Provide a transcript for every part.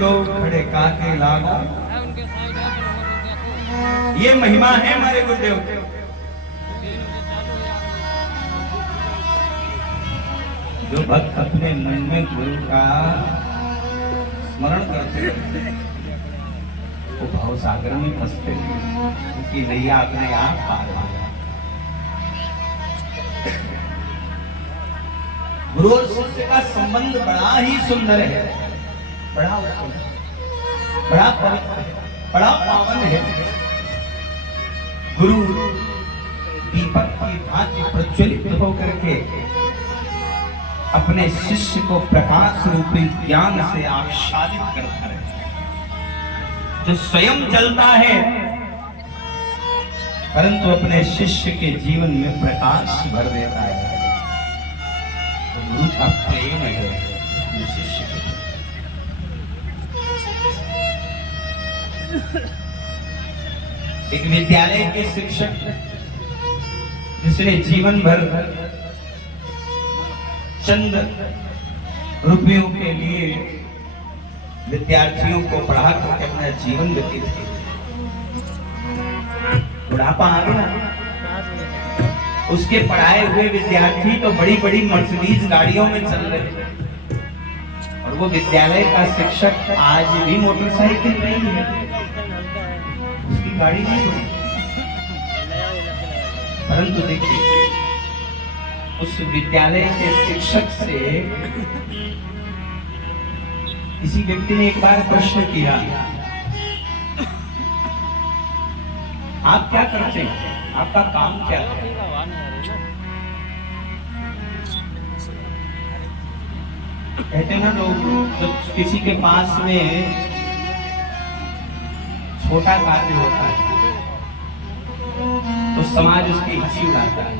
दो खड़े काके लागो। ये महिमा है हमारे गुरुदेव के। जो भक्त अपने मन में गुरु का स्मरण करते हैं वो भाव सागर में फंसते हैं, क्योंकि नैया अपने आप पार हो जाए। गुरु और शिष्य का संबंध बड़ा ही सुंदर है, बड़ा उत्तम, बड़ा पवित्र है, बड़ा पावन है। गुरु दीपक की भांति प्रज्वलित होकर के अपने शिष्य को प्रकाश रूपी ज्ञान से आच्छादित करता है। जो स्वयं जलता है परंतु अपने शिष्य के जीवन में प्रकाश भर देता है। तो गुरु का प्रेम है शिष्य के। एक विद्यालय के शिक्षक जिसने जीवन भर चंद रुपयों के लिए विद्यार्थियों को पढ़ा करके अपना जीवन व्यतीत किया, बुढ़ापा आ गया, उसके पढ़ाए हुए विद्यार्थी तो बड़ी बड़ी मर्सिडीज गाड़ियों में चल रहे हैं और वो विद्यालय का शिक्षक आज भी मोटरसाइकिल नहीं है, उसकी गाड़ी नहीं है। परंतु देखिए उस विद्यालय के शिक्षक से किसी व्यक्ति ने एक बार प्रश्न किया, आप क्या करते हैं, आपका काम क्या है? कहते हैं ना लोग, जब किसी के पास में छोटा कार्य होता है तो समाज उसकी हंसी उड़ाता है,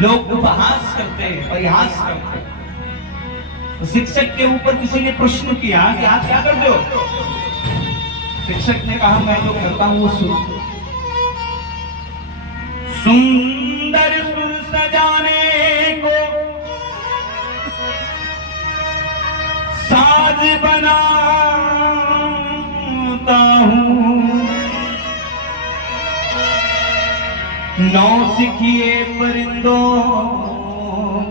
लोग उपहास करते हैं, परिहास करते हैं। तो शिक्षक के ऊपर किसी ने प्रश्न किया कि आप क्या करते हो? शिक्षक ने कहा मैं जो करता हूं वो सुंदर सुर सजाने को साज बनाता हूं, नौसिखिए परिंदों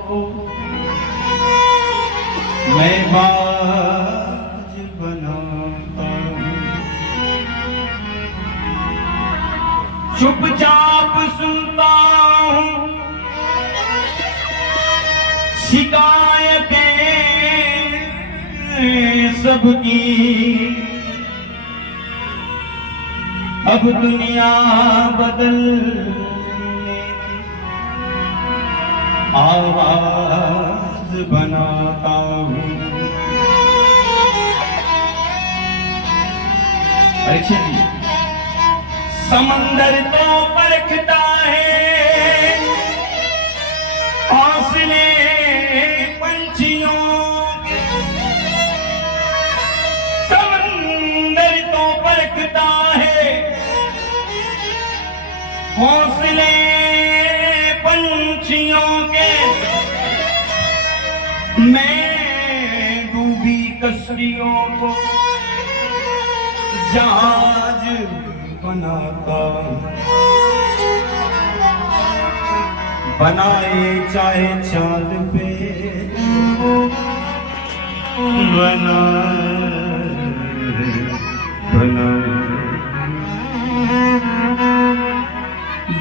को मैं बाज बनाता हूं, चुपचाप सुनता हूं शिकायतें सबकी, अब दुनिया बदलने की आवाज बनाता हूं। परीक्षित जी, समंदर तो परखता है हौसले पंछियों के, समंदर तो परखता है हौसले पंछियों के, मैं डूबी कश्तियों को जहाज बनाता, बनाए चाहे चांद पे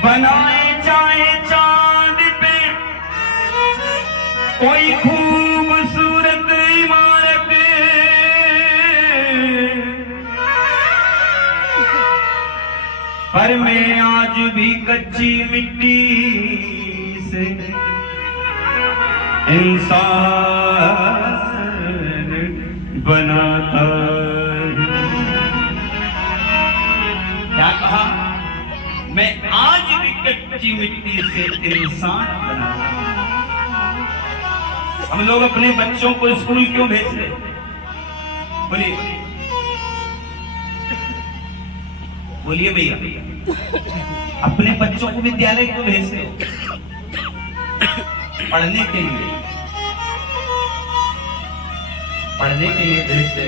बनाए चाहे चांद पे कोई खूबसूरत इमारत, पर मैं आज भी कच्ची मिट्टी से इंसान बनाता। क्या कहा? मैं आज भी कच्ची मिट्टी से इंसान बनाता। हम लोग अपने बच्चों को स्कूल क्यों भेजते? बोलिए बोलिए भैया, अपने बच्चों को विद्यालय क्यों भेजते हो? पढ़ने के लिए। पढ़ने के लिए दृश्य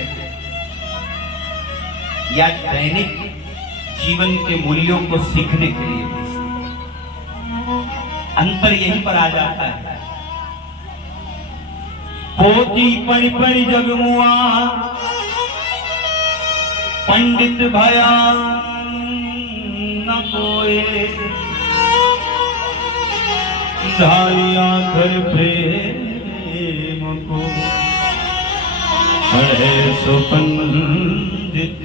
या दैनिक जीवन के मूल्यों को सीखने के लिए दृश्य, अंतर यहीं पर आ जाता है। पोती पढ़ पढ़ जग मुआ, पंडित भया न कोई, धारिया कर प्रेम को पढ़े सो पंडित।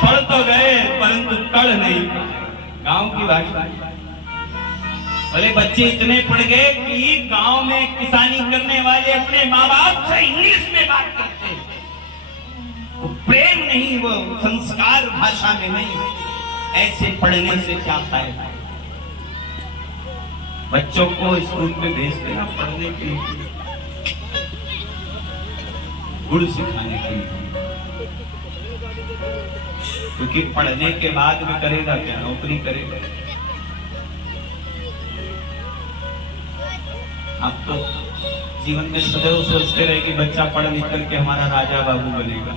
पढ़ तो गए परंतु कल नहीं पाए। गांव की भाषा, बोले बच्चे इतने पढ़ गए कि गांव में किसानी करने वाले अपने माँ बाप से इंग्लिश में बात करते हैं। वो प्रेम नहीं, वो संस्कार भाषा में नहीं। ऐसे पढ़ने से क्या फायदा? बच्चों को स्कूल में भेज देना पढ़ने के लिए, गुण सिखाने के लिए, क्योंकि पढ़ने के बाद में करेगा क्या? नौकरी करेगा। आप तो जीवन में सदैव सोचते रहे कि बच्चा पढ़ लिख करके हमारा राजा बाबू बनेगा,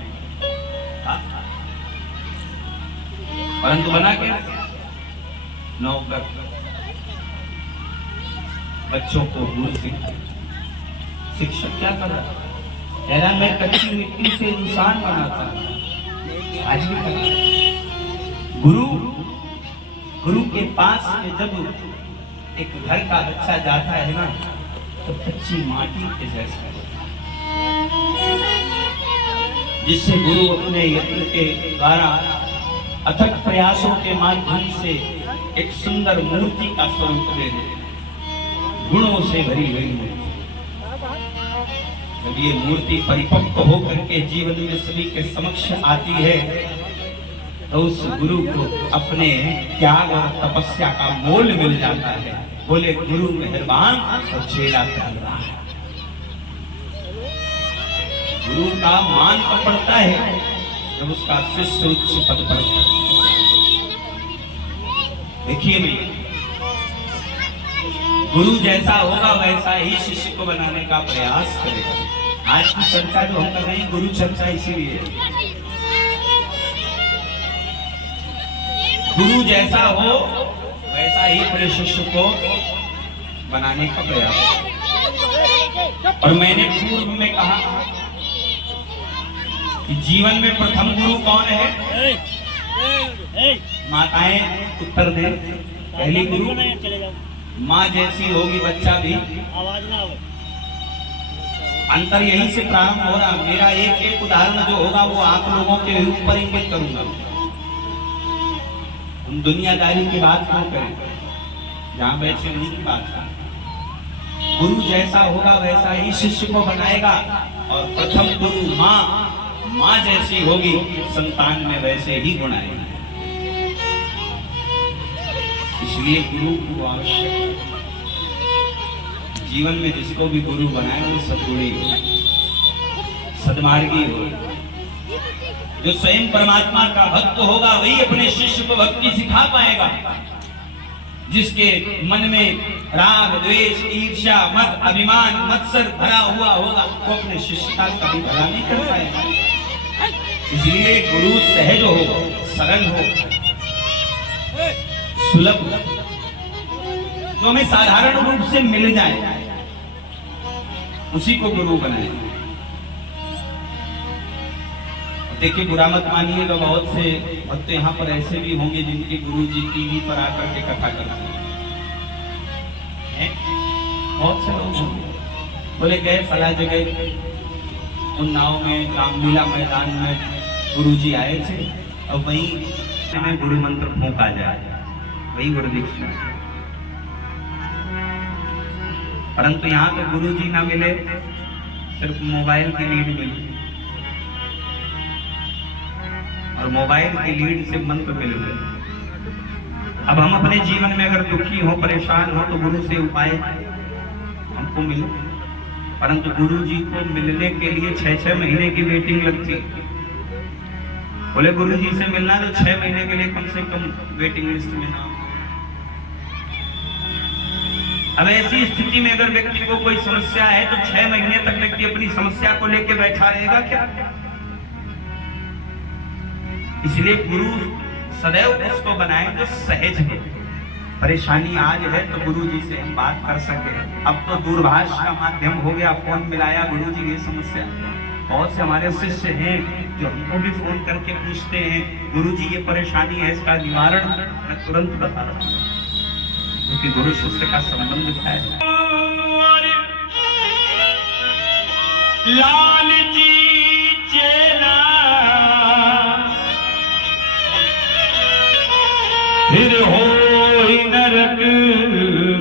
परंतु बना क्या? नौकर। बच्चों को गुरु शिक्षक क्या कर रहा? कह रहा मैं कच्ची मिट्टी से इंसान बनाता हूं। आज भी कर रहा। गुरु के पास में जब एक घर का बच्चा जाता है ना, तो कच्ची माटी के जैसा, जिससे गुरु अपने यत्न के द्वारा अथक प्रयासों के माध्यम से एक सुंदर मूर्ति का स्वरूप दे दे, गुणों से भरी हुई मूर्ति। जब ये मूर्ति परिपक्व होकर के जीवन में सभी के समक्ष आती है, तो उस गुरु को अपने त्याग और तपस्या का मोल मिल जाता है। बोले गुरु मेहरबान और चेला प्यारा। गुरु का मान तो पड़ता है जब उसका शिष्य उच्च पद पर। देखिए भैया, गुरु जैसा होगा वैसा ही शिष्य को बनाने का प्रयास करेगा। आज की चर्चा जो हम कर रहे हैं, गुरु चर्चा इसीलिए। गुरु जैसा हो वैसा ही अपने शिष्य को बनाने का प्रयास। और मैंने पूर्व में कहा कि जीवन में प्रथम गुरु कौन है? माताएं उत्तर दें। पहली गुरु माँ जैसी होगी बच्चा भी। आवाज ना हो। अंतर यहीं से प्रारंभ हो रहा। मेरा एक एक उदाहरण जो होगा वो आप लोगों के ऊपर इंगित करूंगा। हम दुनियादारी की बात क्यों करें, जहां बैठे नहीं की बात करें। गुरु जैसा होगा वैसा ही शिष्य को बनाएगा। और प्रथम गुरु माँ जैसी होगी, संतान में वैसे ही गुण आएगा। इसलिए गुरु को आवश्यक, जीवन में जिसको भी गुरु बनाए वो सद्गुणी हो, सद्मार्गी हो। जो स्वयं परमात्मा का भक्त होगा वही अपने शिष्य को भक्ति सिखा पाएगा। जिसके मन में राग द्वेष ईर्ष्या मद अभिमान मत्सर भरा हुआ होगा वो अपने शिष्य का कभी भला नहीं कर पाएगा। इसलिए गुरु सहज हो, सरल हो, सुलभ, जो हमें साधारण रूप से मिल जाए, उसी को गुरु बनाए। देखिए, बुरा मत मानिएगा, बहुत से भक्त यहाँ पर ऐसे भी होंगे जिनके गुरु जी टीवी पर आकर के कथा करते हैं। बहुत से लोग होंगे, बोले गए फला जगह उन्नाव में रामलीला मैदान में गुरु जी आए थे और वहीं में गुरु मंत्र फूंका जाए, वही गुरु दीक्षा। परंतु यहाँ तो गुरु जी ना मिले, सिर्फ मोबाइल की लीड मिली और मोबाइल की लीड से मंत्र मिल गए। अब हम अपने जीवन में अगर दुखी हो, परेशान हो, तो गुरु से उपाय हमको मिले। परंतु गुरु जी को मिलने के लिए 6-6 महीने की वेटिंग लगती। बोले गुरु जी से मिलना तो 6 महीने के लिए कम से कम वेटिंग लिस्ट में ना। अब ऐसी स्थिति में अगर व्यक्ति को कोई समस्या है तो 6 महीने तक व्यक्ति अपनी समस्या को लेकर बैठा रहेगा क्या? इसलिए गुरु सदैव उसको बनाए जो सहज है। परेशानी आज है तो गुरु जी से हम बात कर सके। अब तो दूरभाष का माध्यम हो गया, फोन मिलाया, गुरु जी ये समस्या। बहुत से हमारे शिष्य हैं जो हमको भी फोन करके पूछते हैं, गुरु जी ये परेशानी है, इसका निवारण मैं तुरंत बता रहा हूँ, क्योंकि गुरु शिष्य का संबंध क्या है। लालची चेला फिर होई नरक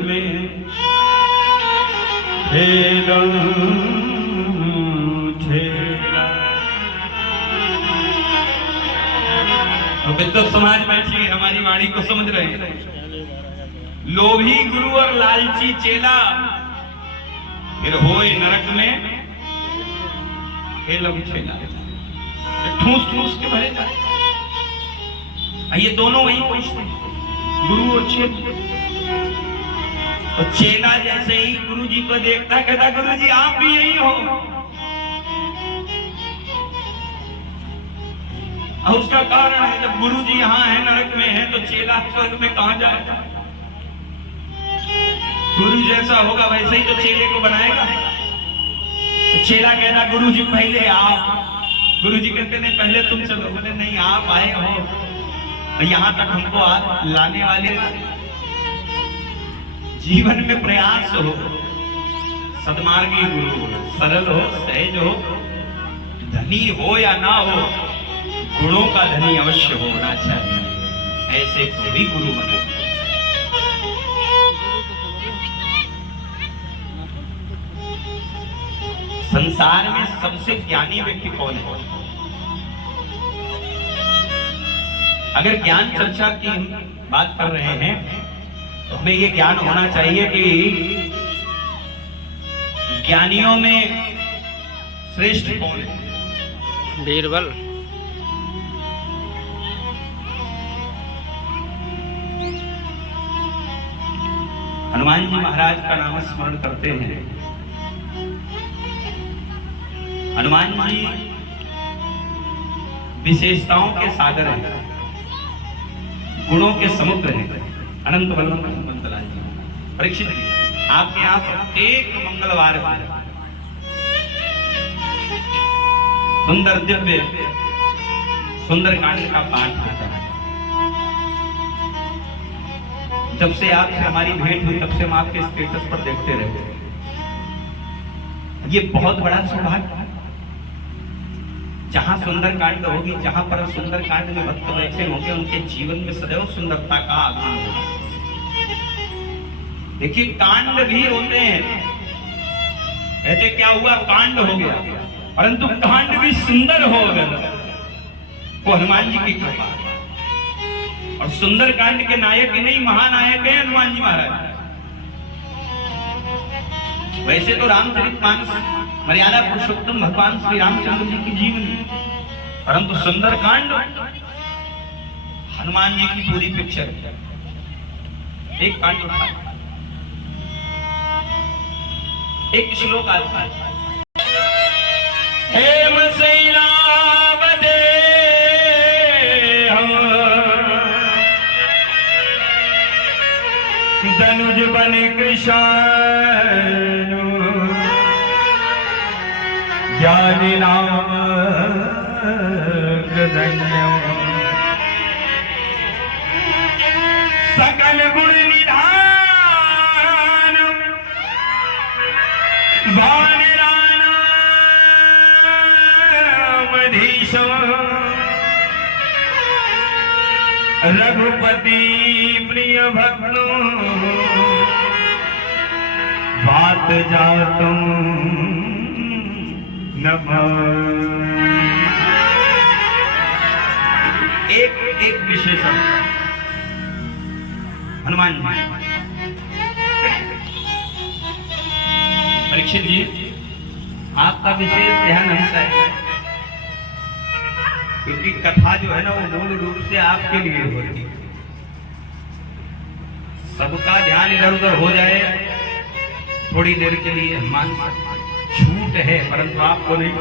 में विद्वत समाज बैठी हमारी वाणी को समझ रहे हैं। लोभी गुरु और लालची चेला फिर होए नरक में खेलम ठेला, ठूस ठूस के भरे जाए। ये दोनों वही पूछते हैं, गुरु और चेला। और चेला जैसे ही गुरु जी को देखता कहता गुरु जी आप भी यही हो। और उसका कारण है जब गुरु जी यहाँ है नरक में है तो चेला स्वर्ग में कहां जाएगा? गुरु जैसा होगा वैसे ही तो चेले को बनाएगा। तो चेला कहता गुरु जी पहले आप। गुरु जी कहते नहीं पहले तुम चलो। बोले नहीं आप आए हो यहाँ तक हमको लाने वाले, जीवन में प्रयास हो, सद्मार्गी गुरु हो, सरल हो, सहज हो, धनी हो या ना हो, गुणों का धनी अवश्य होना चाहिए। ऐसे को भी गुरु बने। संसार में सबसे ज्ञानी व्यक्ति कौन है? अगर ज्ञान चर्चा की हम बात कर रहे हैं तो हमें ये ज्ञान होना चाहिए कि ज्ञानियों में श्रेष्ठ कौन है? बीरबल। हनुमान जी महाराज का नाम स्मरण करते हैं। हनुमान जी विशेषताओं के सागर हैं, गुणों के समुद्र हैं, अनंत बलवंत हनुमंतलाल जी। परीक्षित आपके यहाँ प्रत्येक मंगलवार को सुंदर दिव्य सुंदरकांड का पाठ होता है। जब से आपसे हमारी भेंट हुई तब से हम आपके स्टेटस पर देखते रहते हैं। ये बहुत बड़ा सौभाग्य है। जहां सुंदरकांड होगी, जहां पर सुंदरकांड में भक्त बैठे होंगे, उनके जीवन में सदैव सुंदरता का आगमन होगा। देखिए कांड भी होते हैं, कहते क्या हुआ कांड हो गया, परंतु कांड भी सुंदर हो गया वो हनुमान जी की कृपा। और सुंदरकांड के नायक ही नहीं महानायक है हनुमान जी महाराज। वैसे तो रामचरितमानस मर्यादा पुरुषोत्तम भगवान श्री रामचंद्र जी की जीवनी, परंतु सुंदरकांड हनुमान जी की पूरी पिक्चर। एक कांड उठा, एक श्लोक आता है, हेम शैलावदे धनुज बन कृष्ण ज्ञान नाम सकल गुण निधान भानरानामधीश रघुपति प्रिय भक्तो बात जातुं एक एक विशेषण हनुमान जी। परीक्षित जी आपका विशेष ध्यान हमसे है, क्योंकि कथा जो है ना वो मूल रूप से आपके लिए होती है। सबका ध्यान इधर उधर हो जाए थोड़ी देर के लिए हनुमान छूट है, परंतु आपको नहीं।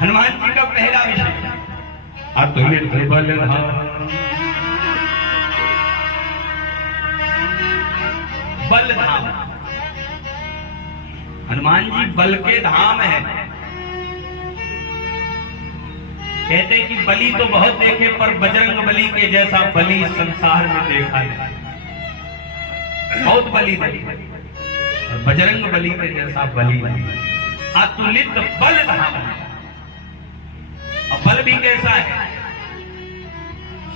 हनुमान जी का पहला विषय अतुलित बल धाम। हनुमान जी बल के धाम है। कहते कि बलि तो बहुत देखे, पर बजरंग बली के जैसा बलि संसार में देखा है। बहुत बलि देखे, और बजरंग बली के जैसा बलि अतुलित बल धाम। और बल भी कैसा है?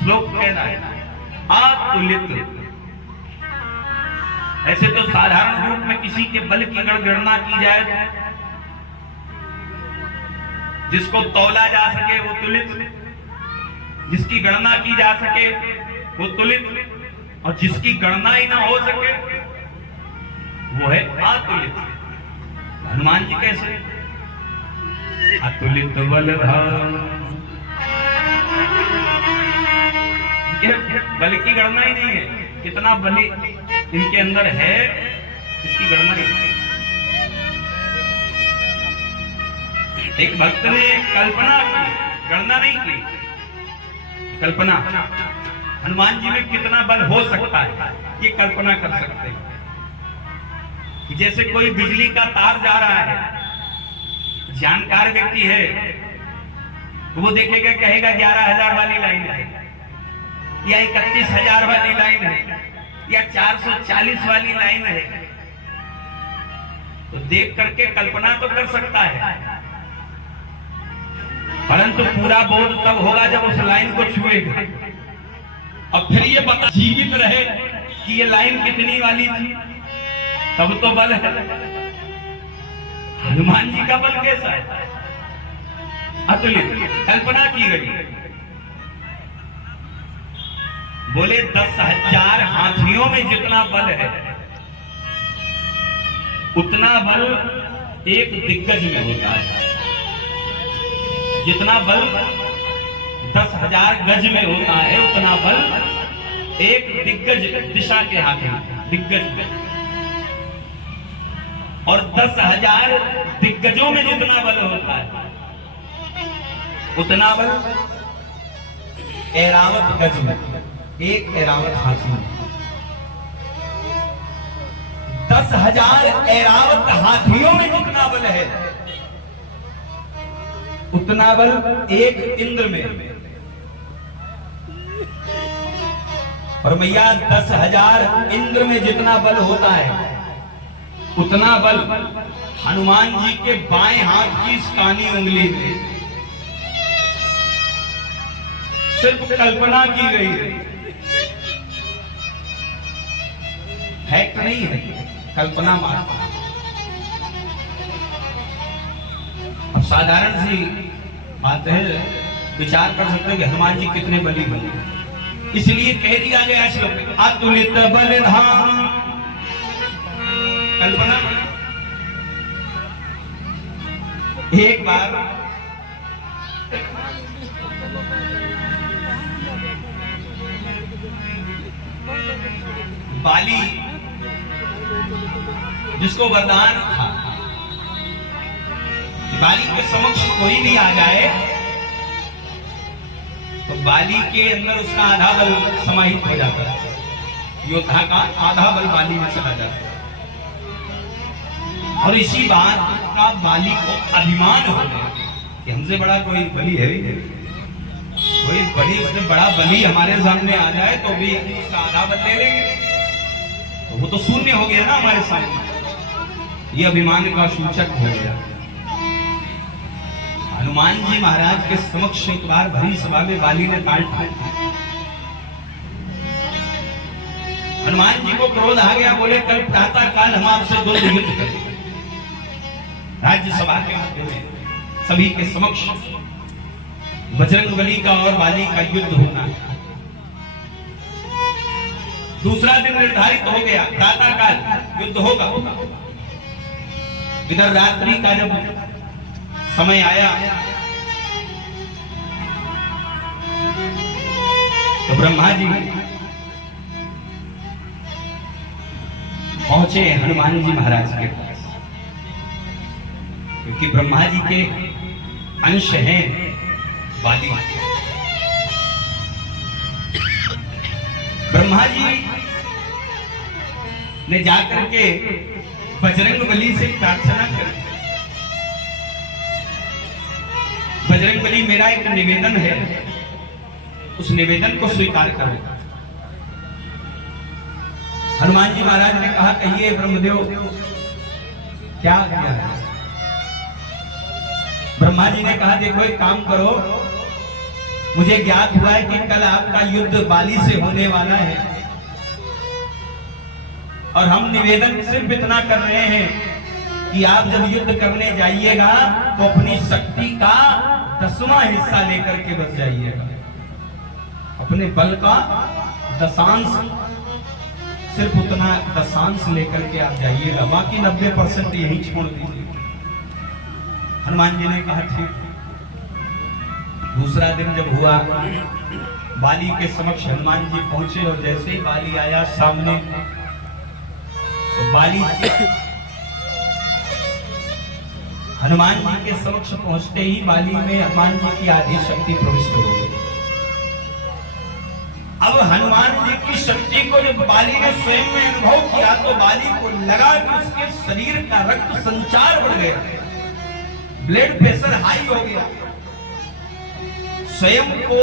श्लोक कहना है अतुलित। ऐसे तो साधारण रूप में किसी के बल की गणना की जाए, जिसको तौला जा सके वो तुलित, जिसकी गणना की जा सके वो तुलित, और जिसकी गणना ही ना हो सके वो है अतुलित। हनुमान जी कैसे? अतुलित बल धाम। बल की गणना ही नहीं है, कितना बलि इनके अंदर है इसकी गणना नहीं। एक भक्त ने कल्पना की, गणना नहीं की, कल्पना हनुमान जी में कितना बल हो सकता है ये कल्पना कर सकते हैं। जैसे कोई बिजली का तार जा रहा है, जानकार व्यक्ति है तो वो देखेगा, कहेगा 11,000 वाली लाइन है, या 31,000 वाली लाइन है, या 440 वाली लाइन है। तो देख करके कल्पना तो कर सकता है, परंतु पूरा बोध तब होगा जब उस लाइन को छुएगा, और फिर ये पता जीवित रहे कि ये लाइन कितनी वाली थी, तब तो बल है। हनुमान जी का बल कैसा है? अतुलित, कल्पना की गई। बोले 10,000 हाथियों में जितना बल है, उतना बल एक दिग्गज में होता है। जितना बल 10,000 गज में होता है, उतना बल एक दिग्गज दिशा के हाथ में, दिग्गज में। और 10,000 दिग्गजों में जितना बल होता है, उतना बल ऐरावत गज में, एक ऐरावत हाथी में। 10,000 ऐरावत हाथियों में जितना बल है, उतना बल एक इंद्र में। और मैया 10,000 इंद्र में जितना बल होता है, उतना बल हनुमान जी के बाएं हाथ की इस कानी उंगली में। सिर्फ कल्पना की गई है, फैक्ट नहीं है, कल्पना मात्र। अब साधारण सी बात है, विचार कर सकते हैं कि हनुमान जी कितने बली बने। इसलिए कह दिया गया श्लोक अतुलित बल धाम। कल्पना। एक बार बाली, जिसको वरदान था बाली के समक्ष कोई भी आ जाए तो बाली के अंदर उसका आधा बल समाहित हो जाता है, योद्धा का आधा बल बाली में चला जाता है। और इसी बात का बाली को अभिमान हो गया कि हमसे बड़ा कोई बली है ही नहीं। कोई बड़ी बड़ा बली हमारे सामने आ जाए तो भी उसका आधा बल ले लेंगे, तो वो तो शून्य हो गया ना हमारे सामने। ये अभिमान का सूचक हो गया। हनुमान जी महाराज के समक्ष एक बार भरी सभा में बाली ने ताल ठोका। हनुमान जी को क्रोध आ गया, बोले कल प्रातः काल हम आपसे द्वंद्व युद्ध करेंगे। राज्यसभा के मध्य में सभी के समक्ष बजरंगबली का और बाली का युद्ध होना है। दूसरा दिन निर्धारित हो गया, प्रातः काल युद्ध होगा। इधर रात्रि का जब समय आया तो ब्रह्मा जी पहुंचे हनुमान जी महाराज के पास, क्योंकि ब्रह्मा जी के अंश हैं बाली। ब्रह्मा जी ने जाकर के बजरंग बली से प्रार्थना करी, बजरंग बली मेरा एक निवेदन है, उस निवेदन को स्वीकार करो। हनुमान जी महाराज ने कहा, कहिए ब्रह्मदेव क्या किया है? ब्रह्मा जी ने कहा, देखो एक काम करो, मुझे ज्ञात हुआ है कि कल आपका युद्ध बाली से होने वाला है, और हम निवेदन सिर्फ इतना कर रहे हैं कि आप जब युद्ध करने जाइएगा तो अपनी शक्ति का 10वां हिस्सा लेकर के बच जाइएगा, अपने बल का दशांश, सिर्फ उतना दशांश लेकर के आप जाइएगा, बाकी 90% यही छोड़ दीजिए। हनुमान जी ने कहा ठीक। दूसरा दिन जब हुआ, बाली के समक्ष हनुमान जी पहुंचे, और जैसे ही बाली आया सामने, तो बाली हनुमान जी के समक्ष पहुंचते ही बाली में हनुमान जी की आधी शक्ति प्रविष्ट हो गई। अब हनुमान जी की शक्ति को जब बाली ने स्वयं में अनुभव किया, तो बाली को लगा कि उसके शरीर का रक्त संचार बढ़ गया, ब्लड प्रेशर हाई हो गया, स्वयं को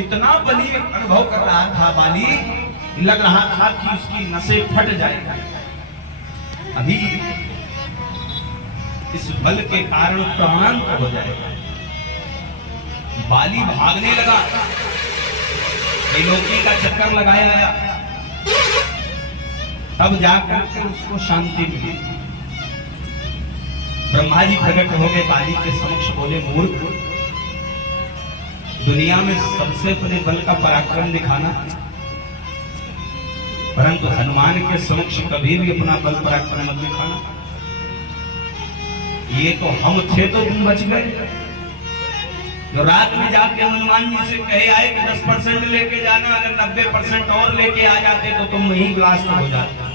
इतना बली अनुभव कर रहा था बाली, लग रहा था कि उसकी नसें फट जाएंगी, अभी इस बल के कारण प्राणांत हो जाएगा। बाली भागने लगा, त्रिलोकी का चक्कर लगाया, तब जाकर के उसको शांति मिली। ब्रह्मा जी प्रकट हो गए बाली के समक्ष, बोले मूर्ख, दुनिया में सबसे बड़े बल का पराक्रम दिखाना, परंतु हनुमान के समक्ष कभी भी अपना बल पराक्रम मत दिखाना। ये तो हम थे तो तुम बच गए, तो रात में जाके हनुमान जी से कहे आए कि 10% लेके जाना, अगर 90% और लेके आ जाते तो तुम वहीं ब्लास्ट हो जाते।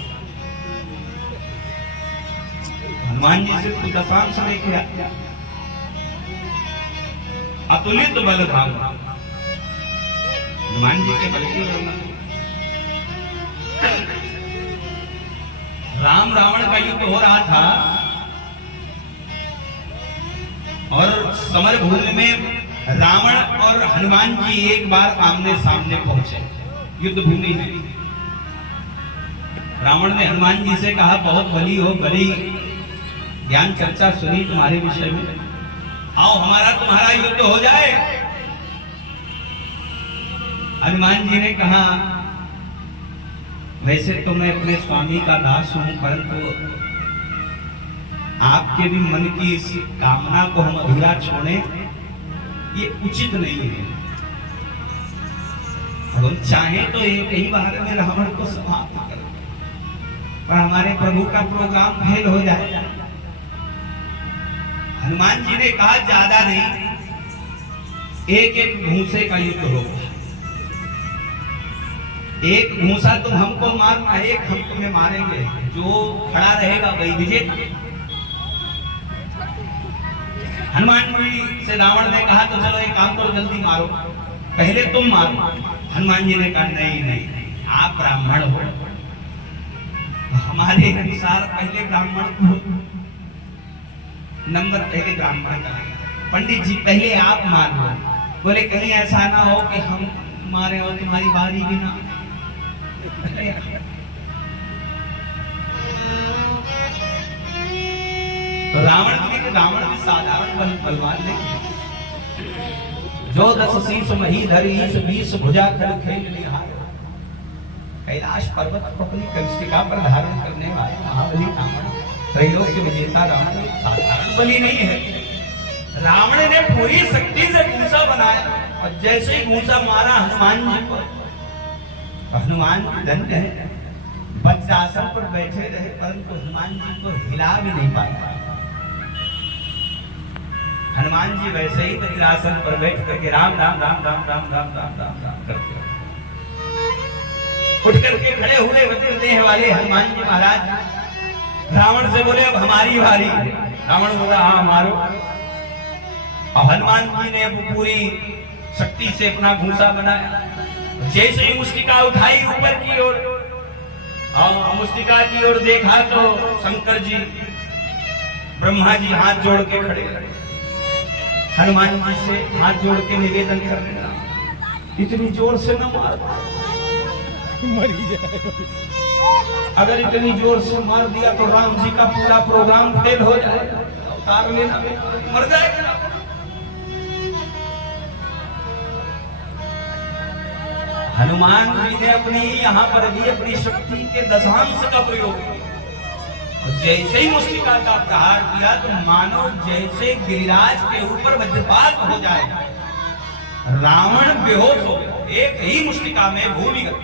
हनुमान जी से कुछ दशांश लेके आते, अतुलित बल था हनुमान जी के बल की वर्णन। राम रावण का युद्ध हो रहा था, और समर भूमि में रावण और हनुमान जी एक बार आमने सामने पहुंचे युद्ध भूमि में। रावण ने हनुमान जी से कहा, बहुत बली हो, बड़ी ज्ञान चर्चा सुनी तुम्हारे विषय में, आओ हमारा तुम्हारा युद्ध हो जाए। हनुमान जी ने कहा, वैसे तो मैं अपने स्वामी का दास हूं, परंतु आपके भी मन की इस कामना को हम अधूरा छोड़े, ये उचित नहीं है। अब हम चाहें तो एक ही बार में रावण को समाप्त कर, पर हमारे प्रभु का प्रोग्राम फेल हो जाएगा। हनुमान जी ने कहा, ज्यादा नहीं, एक एक घूंसे का युद्ध होगा, एक घूंसा तुम हमको मारना, एक हम तुम्हें मारेंगे, जो खड़ा रहेगा वही विजेता। हनुमान जी से रावण ने कहा, तो चलो एक काम करो, जल्दी मारो, पहले तुम मारो। हनुमान जी ने कहा, नहीं नहीं, आप ब्राह्मण हो, हमारे अनुसार पहले ब्राह्मण को नंबर पहले ब्राह्मण का, पंडित जी पहले आप मार लो। बोले कहीं ऐसा ना हो कि हम मारे और तुम्हारी बारी भी ना। तो रावण भी साधारण बलवान नहीं, जो 10 शीश मही धरी 20 भुजा कर खेल निहार, कैलाश पर्वत को अपनी कंस्टिका पर धारण करने वाले महाबली रावण, त्रैलोक्य विजेता रावण साधारण बलि नहीं है। रावण ने पूरी शक्ति से घूंसा बनाया, और जैसे ही घूंसा मारा हनुमान जी को, हनुमान जी दंड है, वज्रासन पर बैठे रहे, परंतु हनुमान जी को हिला भी नहीं पाया। हनुमान जी वैसे ही वज्रासन पर बैठ करके राम राम राम राम राम राम राम राम राम करते, उठ करके खड़े हुए वज्र देह वाले हनुमान जी महाराज रावण से बोले, अब हमारी बारी। रावण बोला, हाँ मारो। और हनुमान जी ने अब पूरी शक्ति से अपना घूंसा बनाया, जैसे ही मुस्टिका उठाई ऊपर की ओर, मुस्टिका की ओर देखा तो शंकर जी ब्रह्मा जी हाथ जोड़ के खड़े, हनुमान जी से हाथ जोड़ के निवेदन करने लगा, इतनी जोर से न मार, मर ही जाए। अगर इतनी जोर से मार दिया तो राम जी का पूरा प्रोग्राम फेल हो जाएगा, उतार लेना, मर जाएगा। हनुमान जी ने अपनी यहाँ पर भी अपनी शक्ति के दशांश का प्रयोग किया। जैसे ही मुस्टिका का प्रहार किया तो मानो जैसे गिरिराज के ऊपर वज्रपात हो जाए, रावण बेहोश हो गया, एक ही मुस्टिका में भूमिगत।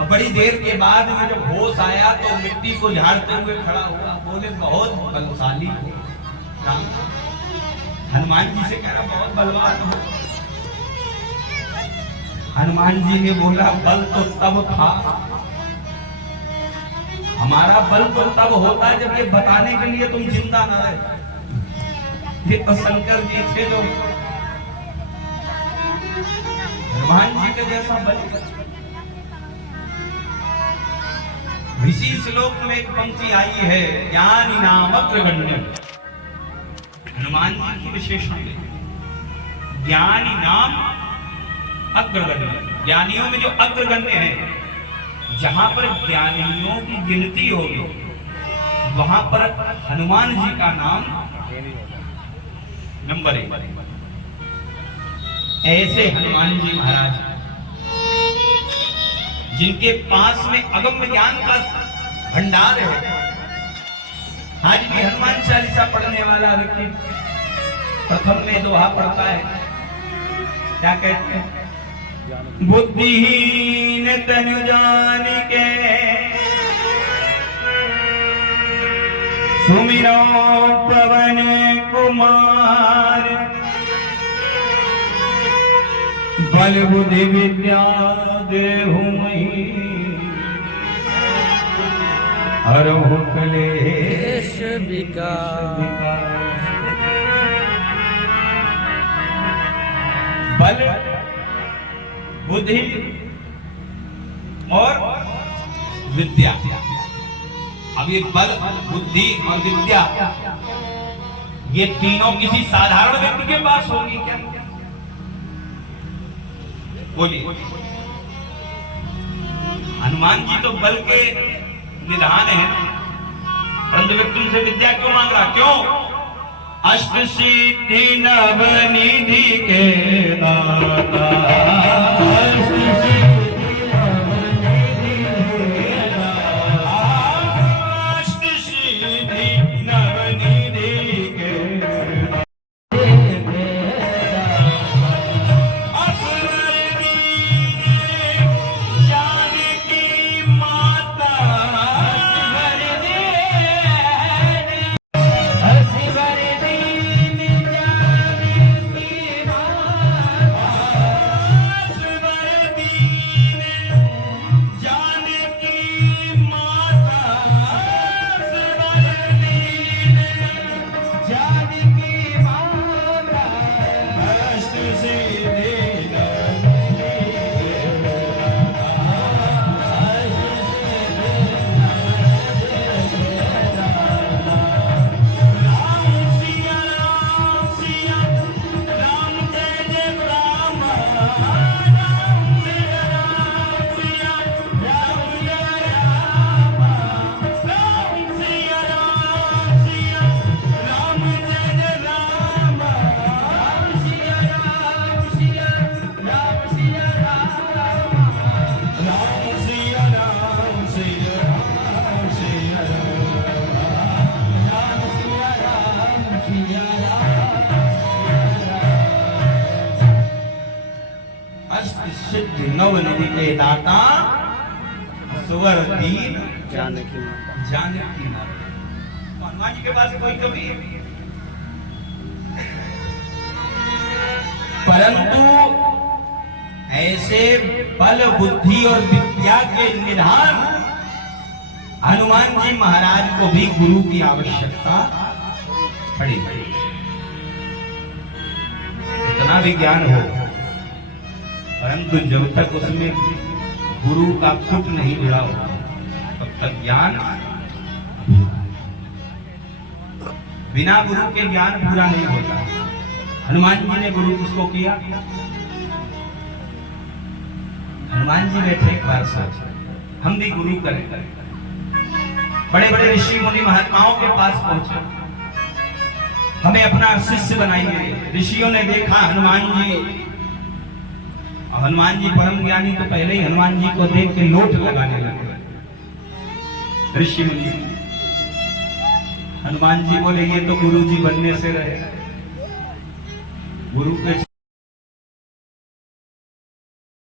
बड़ी देर के बाद में जब होश आया तो मिट्टी को झाड़ते हुए खड़ा हुआ, बोले बहुत बलशाली हो राम। हनुमान जी से कह रहा बहुत बलवान हो। हनुमान जी ने बोला, बल तो तब था, हमारा बल तो तब होता जब ये बताने के लिए तुम जिंदा ना रहे। ये तो शंकर जी थे जो हनुमान जी के जैसा बल। इसी श्लोक में एक पंक्ति आई है, ज्ञानी नाम अग्रगण्य। हनुमान जी की विशेषण है, ज्ञानी नाम अग्रगण्य। ज्ञानियों में जो अग्रगण्य है, जहां पर ज्ञानियों की गिनती होगी वहां पर हनुमान जी का नाम नंबर 1। ऐसे हनुमान जी महाराज जिनके पास में अगम्य ज्ञान का भंडार है। आज भी हनुमान चालीसा पढ़ने वाला व्यक्ति प्रथम में दोहा पढ़ता है, क्या कहते हैं, बुद्धिहीन तनु जान के सुमिरो पवन कुमार, बल बुद्धि विद्या देहु मही, हरहु कलेश विकार। बल बुद्धि और विद्या। अब ये बल बुद्धि और विद्या ये तीनों किसी साधारण व्यक्ति के पास होगी क्या? बोलिए। हनुमान जी तो बल के निधान है, परंतु व्यक्ति उनसे विद्या क्यों मांग रहा? क्यों? अष्ट सिद्धि नव निधि के दाता, अष्ट सिद्धि नव निधि के दाता, अष्ट सिद्धि नव निधि के दाता, असवर दीन जानकी माता, नवनिधि के दाता, सुवर दीन जानकी माता। हनुमान जी के पास कोई कमी है, परंतु ऐसे बल बुद्धि और विद्या के निधान हनुमान जी महाराज को भी गुरु की आवश्यकता पड़ी। इतना भी ज्ञान हो, परंतु जब तक उसमें गुरु का फुट नहीं जुड़ा हो तब तक ज्ञान, बिना गुरु के ज्ञान पूरा नहीं होता। हनुमान जी ने गुरु किसको किया? हनुमान जी बैठे एक बार सोच, हम भी गुरु करें। बड़े बड़े ऋषि मुनि महात्माओं के पास पहुंचे, हमें अपना शिष्य बनाइए। ऋषियों ने देखा हनुमान जी, हनुमान जी परम ज्ञानी, तो पहले ही हनुमान जी को देख के लोट लगाने लगे ऋषि मुनि। हनुमान जी बोले ये तो गुरु जी बनने से रहे, गुरु के